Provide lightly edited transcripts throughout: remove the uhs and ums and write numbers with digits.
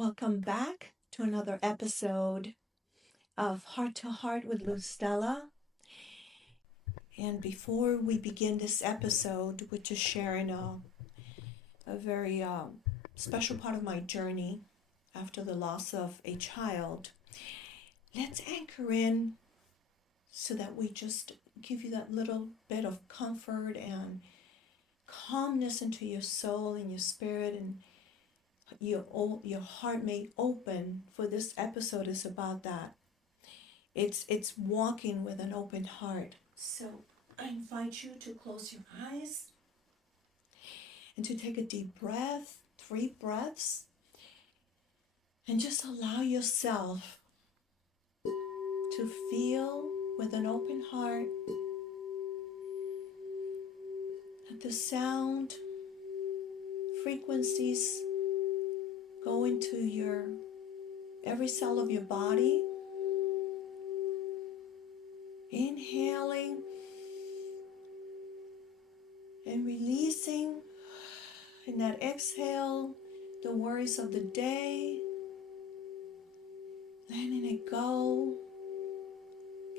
Welcome back to another episode of Heart to Heart with Stella. And before we begin this episode, which is sharing a very special part of my journey after the loss of a child, let's anchor in so that we just give you that little bit of comfort and calmness into your soul and your spirit, and your heart may open. For this episode is about that. It's walking with an open heart. So I invite you to close your eyes and to take a deep breath, 3 breaths, and just allow yourself to feel with an open heart that the sound frequencies go into your every cell of your body. Inhaling and releasing in that exhale the worries of the day, letting it go,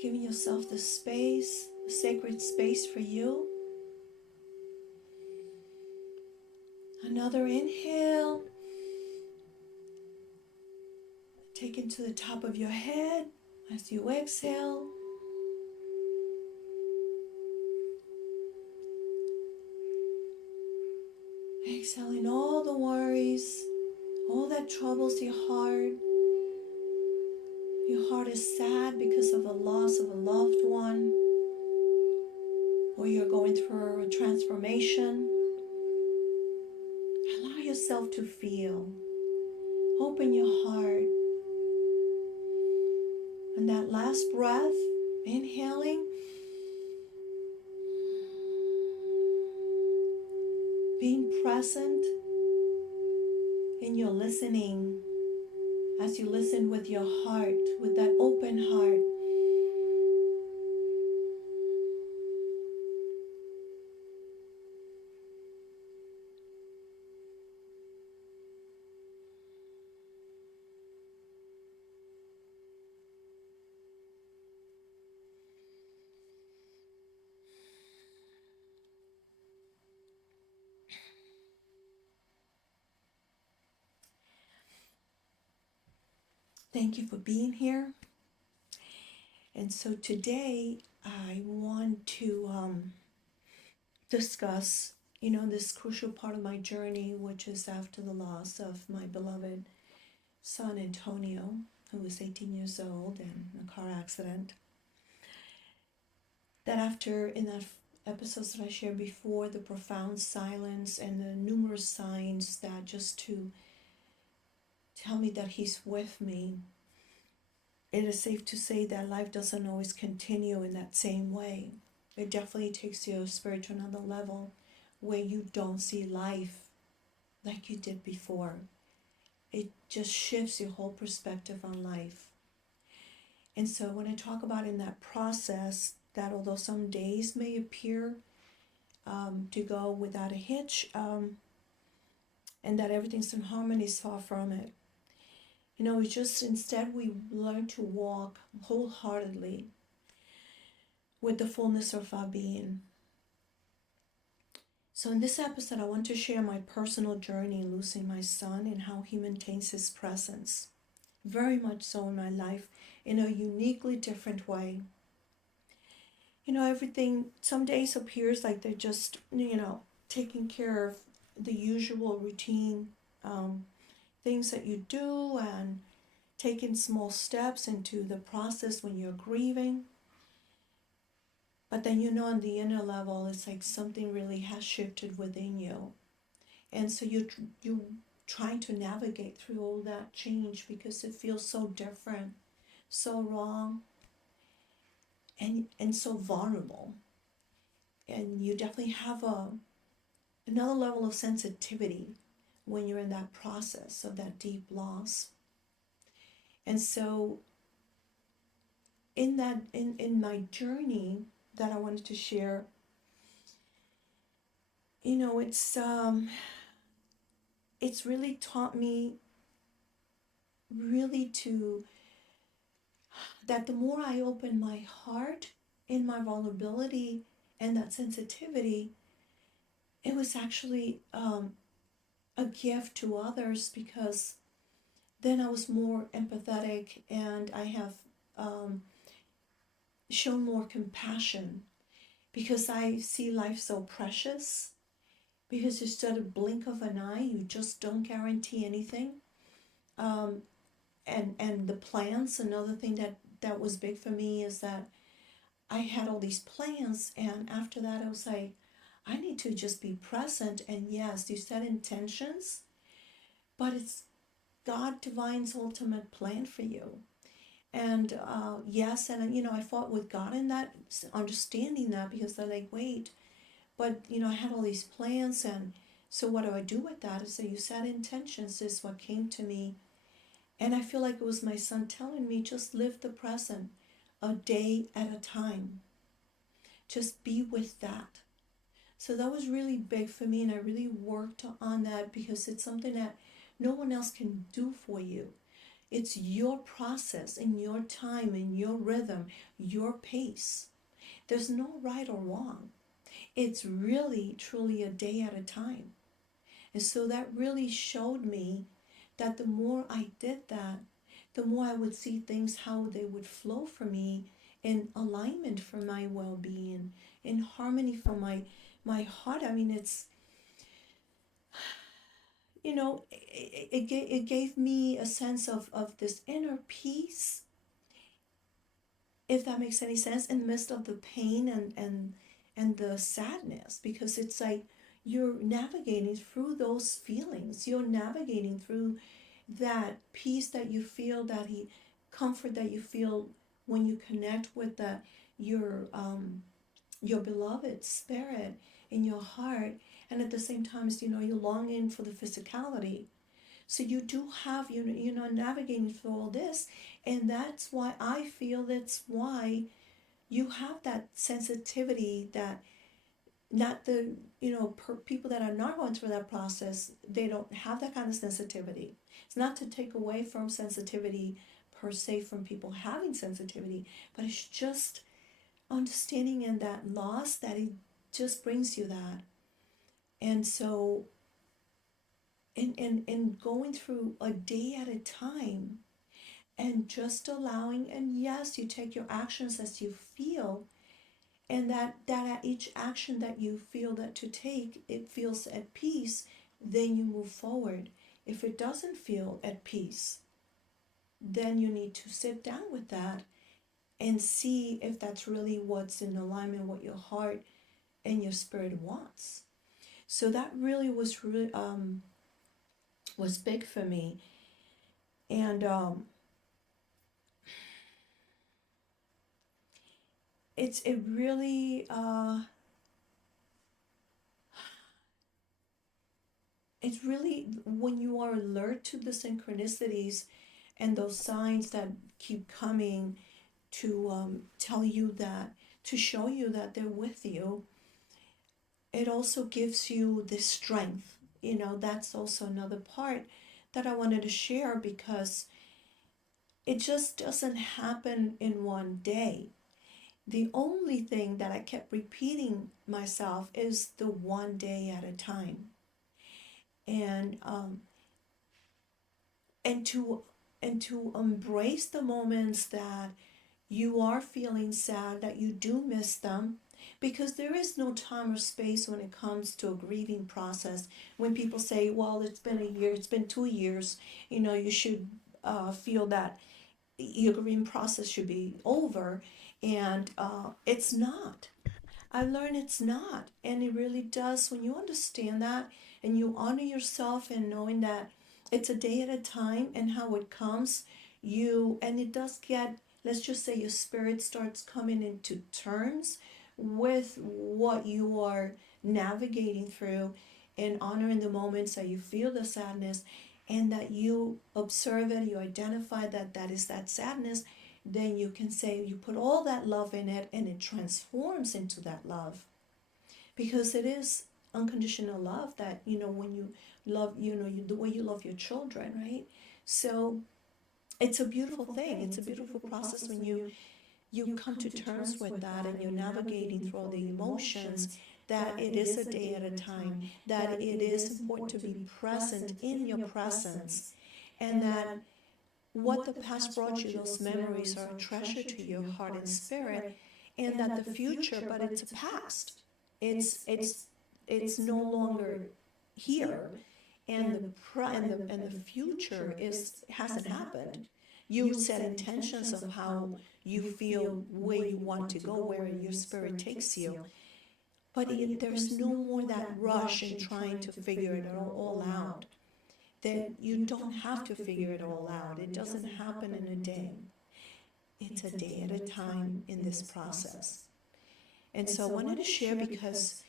giving yourself the space, the sacred space for you. Another inhale, take it to the top of your head as you exhale. Exhaling all the worries, all that troubles your heart. Your heart is sad because of a loss of a loved one, or you're going through a transformation. Allow yourself to feel. Open your heart. And that last breath, inhaling, being present in your listening, as you listen with your heart, with that open heart. Thank you for being here. And so today I want to discuss, this crucial part of my journey, which is after the loss of my beloved son, Antonio, who was 18 years old in a car accident. That after, in that episodes that I shared before, the profound silence and the numerous signs that just to tell me that he's with me, it is safe to say that life doesn't always continue in that same way. It definitely takes your spirit to another level where you don't see life like you did before. It just shifts your whole perspective on life. And so when I talk about in that process, that although some days may appear to go without a hitch, and that everything's in harmony, is far from it. It's just instead we learn to walk wholeheartedly with the fullness of our being. So in this episode, I want to share my personal journey in losing my son and how he maintains his presence, very much so in my life, in a uniquely different way. Everything, some days appears like they're just, taking care of the usual routine things that you do and taking small steps into the process when you're grieving. But then, on the inner level, it's like something really has shifted within you. And so you're trying to navigate through all that change because it feels so different, so wrong, and so vulnerable. And you definitely have another level of sensitivity when you're in that process of that deep loss. And so in my journey that I wanted to share, it's really taught me really to, that the more I open my heart in my vulnerability and that sensitivity, it was actually a gift to others, because then I was more empathetic, and I have um, shown more compassion, because I see life so precious. Because just at a blink of an eye, you just don't guarantee anything. Um, and the plans, another thing that was big for me is that I had all these plans, and after that I was like, I need to just be present. And yes, you set intentions, but it's God Divine's ultimate plan for you. And yes, and I fought with God in that, understanding that, because they're like, wait, but I had all these plans, and so what do I do with that? Is that you set intentions is what came to me. And I feel like it was my son telling me, just live the present a day at a time. Just be with that. So that was really big for me, and I really worked on that, because it's something that no one else can do for you. It's your process and your time and your rhythm, your pace. There's no right or wrong. It's really, truly a day at a time. And so that really showed me that the more I did that, the more I would see things how they would flow for me in alignment for my well-being, in harmony for my heart. I mean, it's, it gave me a sense of this inner peace, if that makes any sense, in the midst of the pain and the sadness, because it's like you're navigating through those feelings. You're navigating through that peace that you feel, that comfort that you feel when you connect with that your beloved spirit in your heart. And at the same time, you're longing for the physicality. So you do have, navigating through all this. And that's why I feel, that's why you have that sensitivity, that not the, people that are not going through that process, they don't have that kind of sensitivity. It's not to take away from sensitivity per se from people having sensitivity, but it's just understanding and that loss that it just brings you that. And so in going through a day at a time, and just allowing, and yes, you take your actions as you feel, and that at each action that you feel that to take, it feels at peace, then you move forward. If it doesn't feel at peace, then you need to sit down with that and see if that's really what's in alignment with your heart and your spirit wants. So that really was big for me. And it really it's really, when you are alert to the synchronicities and those signs that keep coming to tell you that, to show you that they're with you, it also gives you this strength. That's also another part that I wanted to share, because it just doesn't happen in one day. The only thing that I kept repeating myself is the one day at a time. And and to embrace the moments that you are feeling sad, that you do miss them, because there is no time or space when it comes to a grieving process. When people say, well, it's been a year, it's been 2 years, you should feel that your grieving process should be over. And it's not. I learned it's not. And it really does, when you understand that and you honor yourself and knowing that it's a day at a time and how it comes, and it does get, let's just say your spirit starts coming into terms with what you are navigating through, and honoring the moments that you feel the sadness, and that you observe it, you identify that that is that sadness, then you can say you put all that love in it, and it transforms into that love, because it is unconditional love, that when you love, the way you love your children, right? So it's a beautiful thing. It's a beautiful process when you come to terms with that and you're navigating through all the emotions, that it is a day at a time, that it is important to be present in your presence, and that what the past brought you, those memories, are a treasure to your heart and spirit, and that the future, but it's a past. It's no longer here, and the future is hasn't happened. You set intentions of how you feel, where you want to go, where your spirit takes you, but there's no more that rush in trying to figure it all out. That you don't have to figure it all out. It doesn't happen in a day. It's a day at a time in this process. And so I wanted to share, because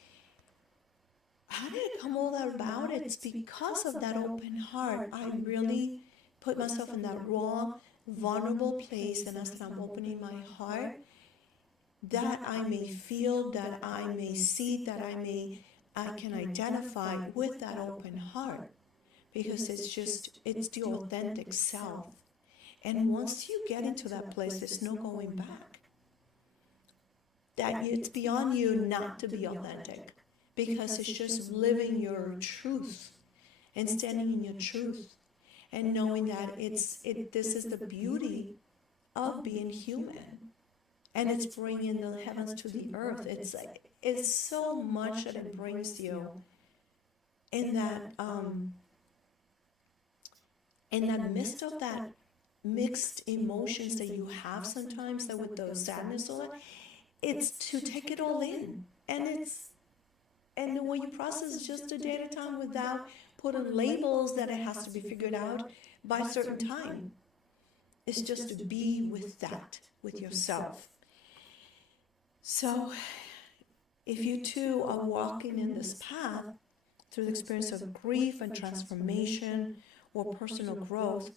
how did it come all that about? It's because of that open heart. I really put myself in that raw, vulnerable place, and I said, I'm opening my heart that I may feel, that I may see, that I can identify with that open heart, because it's the authentic self. And once you get into that place, there's no going back. That it's beyond you not to be authentic, because it's just living your truth and standing in your truth, and knowing that this is the beauty of being human, and it's bringing the heavens to the earth. It's so much that it brings you in that midst of that mixed emotions that you have sometimes, that with the sadness, all that, it's to take it all in, and the way you process is just a day at a time, without putting labels that it has to be figured out by a certain time. It's just to be with that, with yourself. So if you too are walking in this path through the experience of grief and transformation or personal growth,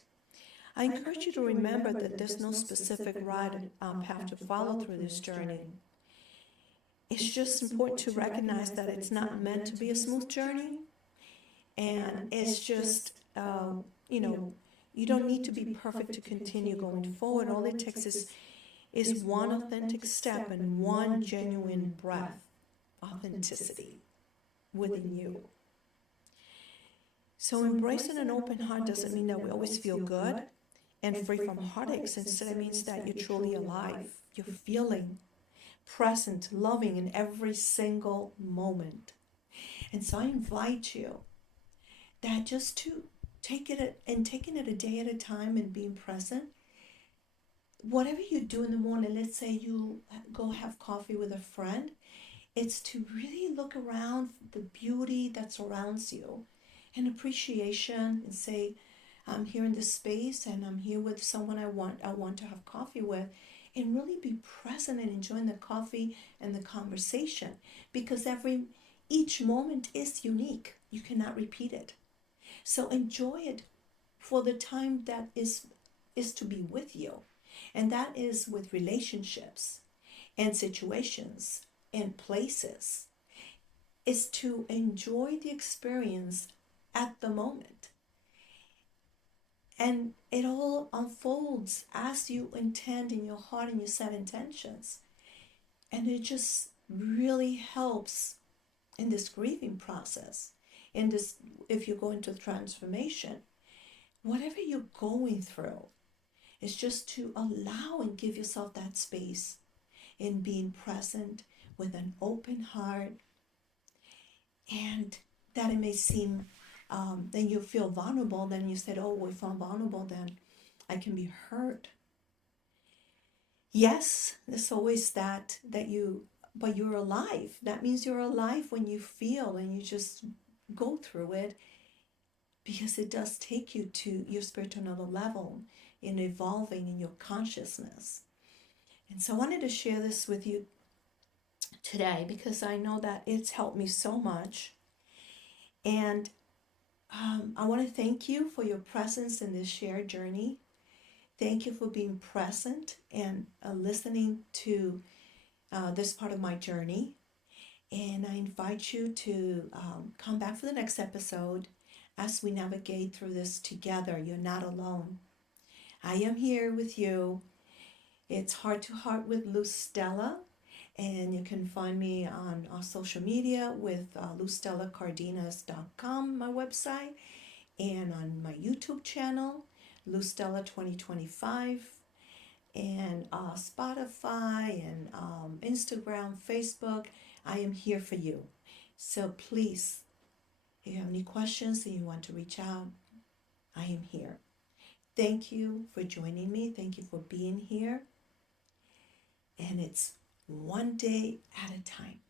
I encourage you to remember that there's no specific right path to follow through this journey. It's just important to recognize that it's not meant to be a smooth journey, and it's just, you don't need to be perfect to continue going forward. All it takes is one authentic step and one genuine breath, authenticity within you. So embracing an open heart doesn't mean that we always feel good and free from heartaches. Instead, it means that you're truly alive. You're feeling present, loving in every single moment. And so I invite you that just to taking it a day at a time and being present. Whatever you do in the morning, let's say you go have coffee with a friend, it's to really look around the beauty that surrounds you, and appreciation, and say, I'm here in this space, and I'm here with someone I want to have coffee with, and really be present and enjoying the coffee and the conversation, because each moment is unique. You cannot repeat it. So enjoy it for the time that is to be with you. And that is with relationships and situations and places, is to enjoy the experience at the moment. And it all unfolds as you intend in your heart and you set intentions. And it just really helps in this grieving process. In this, if you go into transformation, whatever you're going through, is just to allow and give yourself that space in being present with an open heart. And that it may seem, then you feel vulnerable, then you said, oh, if I'm vulnerable, then I can be hurt. Yes, there's always that but you're alive. That means you're alive when you feel and you just go through it, because it does take you to your spirit to another level in evolving in your consciousness. And so I wanted to share this with you today, because I know that it's helped me so much. And I want to thank you for your presence in this shared journey. Thank you for being present and listening to this part of my journey. And I invite you to come back for the next episode as we navigate through this together. You're not alone. I am here with you. It's Heart to Heart with Stella, and you can find me on social media with lustellacardenas.com, my website, and on my YouTube channel, Stella 2025, and Spotify, and Instagram, Facebook. I am here for you. So please, if you have any questions and you want to reach out, I am here. Thank you for joining me. Thank you for being here. And it's one day at a time.